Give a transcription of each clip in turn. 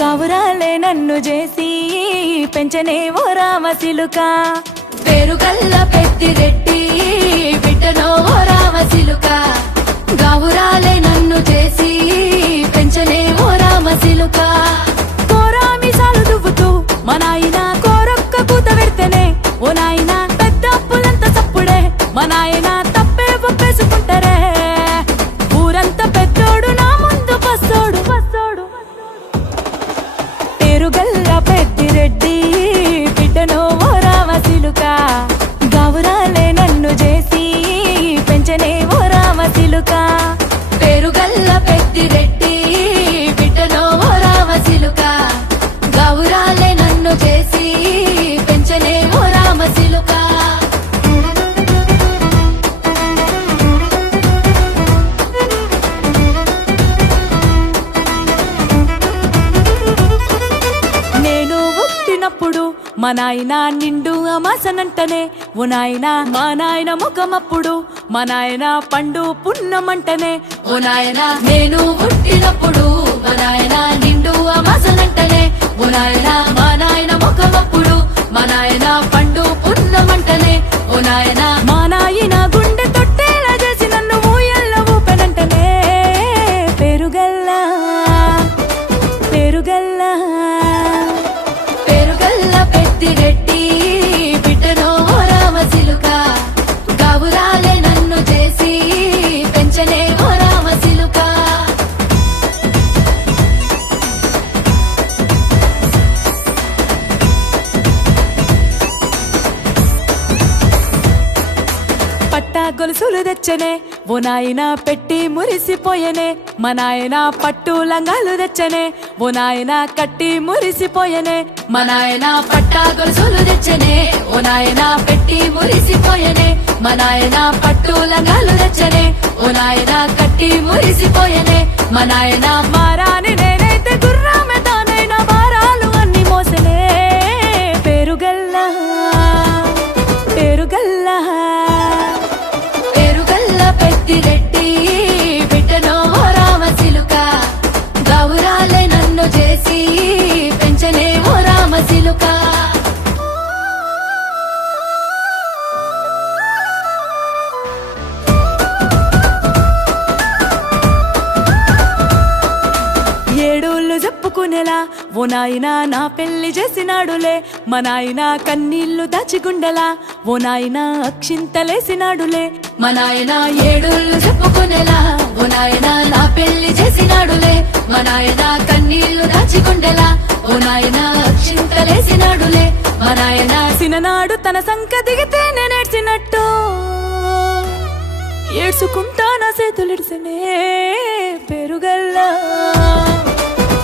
గౌరాలే నన్ను చేసి పెంచనే ఓ రామసిలుక పేరుగల్ల పెద్దిరెడ్డి బిడ్డనో ఓ రామసిలుక గౌరాలే నన్ను చేసి పెంచనే ఓ రామసిలుక కోరామిసాలు దువ్వుతూ మా నాయన కోరొక్క కూత పెడితేనే ఓ నాయన పెద్ద అప్పులంత చప్పుడే మా నాయన తప్పే ఒప్పేసుకుంటారే ఊరంతా పెద్దోడు నా ముందు పస్తోడు పేరుగల్ల పెద్దిరెడ్డి బిడ్డనో ఓ రామసిలుక గౌరాలే నన్ను చేసి పెంచనే ఓ రామసిలుక పేరుగల్ల పెద్దిరెడ్డి బిడ్డనో ఓ రామసిలుక గౌరాలే నన్ను చేసి పెంచనే ఓ రామసిలుక నేను పుట్టినప్పుడు మా నాయన నిండు అమాసనంటనే ఓ నాయన మా నాయన ముఖమప్పుడు మా నాయన పండు పున్నమంటనే ఓ నాయన నేను పుట్టినప్పుడు మా నాయన నిండు అమాసనంటనే ఓ నాయన మా నాయన ముఖమప్పుడు మా నాయన పండు పున్నమంటనే ఓ నాయన మా నాయన గుండె తొట్టేలా చేసి నన్ను ఊయల్ల ఊపెనంటనే పేరుగల్ల పేరుగల్ల పేరుగల్ల పెద్దిరెడ్డి బిడ్డనో ఓ రామసిలుక గౌరాలే నన్ను చేసి పెంచనే ఓ రామసిలుక పట్టా గొలుసులు తెచ్చనే ఓ నాయన పెట్టి మురిసిపోయనే మా నాయన పట్టు లంగాలు తెచ్చనే ఓ నాయన కట్టి మురిసిపోయనే మా నాయన పట్టా గొలుసులు తెచ్చనే ఓ నాయన పెట్టి మురిసిపోయనే మా నాయన పట్టు లంగాలు తెచ్చనే ఓ నాయన కట్టి మురిసిపోయనే మా నాయన మారాని నేనైతే గుర్రామె తానైనా భారాలు అన్ని మోసనే పేరుగల్ల పేరుగల్ల పేరుగల్ల పెద్దిరెడ్డి బిడ్డనో ఓ రామసిలుక గౌరాలే నన్ను చేసి పెంచనే ఓ రామసిలుక ఏడోళ్ళు చెప్పుకునేలా ఓ నాయన నా పెళ్లి చేసినాడులే మా నాయన కన్నీళ్లు దాచిగుండెలా ఓ నాయన అక్షింతలేసినాడులే మా నాయన ఏడోళ్ళు చెప్పుకునేలా ఓ నాయన నా పెళ్లి చేసినాడులే మా నాయన కన్నీళ్లు దాచిగుండెలా ఓ నాయన అక్షింతలేసినాడులే మా నాయన సిననాడు తన సంక దిగితే నేనేడ్చినట్టు ఏడ్చుకుంటా నా చేతులిడిసనే పేరుగల్ల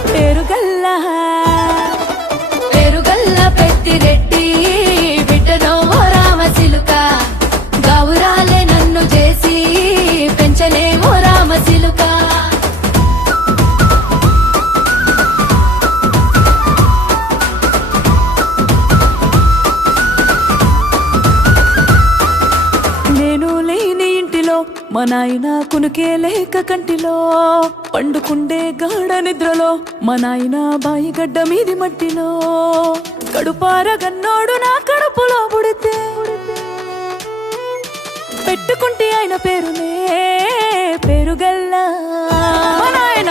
పేరుగల్ల పేరుగల్ల పెద్దిరెడ్డి బిడ్డనో ఓ రామసిలుక గౌరాలే నన్ను చేసి పెంచనే ఓ రామసిలుక నేను లేని ఇంటిలో మా నాయన కునుకే లేక కంటిలో పండుకుండే గాఢ నిద్రలో మా నాయన బాయిగడ్డ మీది మట్టిలో కడుపార గన్నోడు నా కడుపులో పుడితే పెట్టుకుంటే ఆయన పేరునే పేరుగల్ల మా నాయన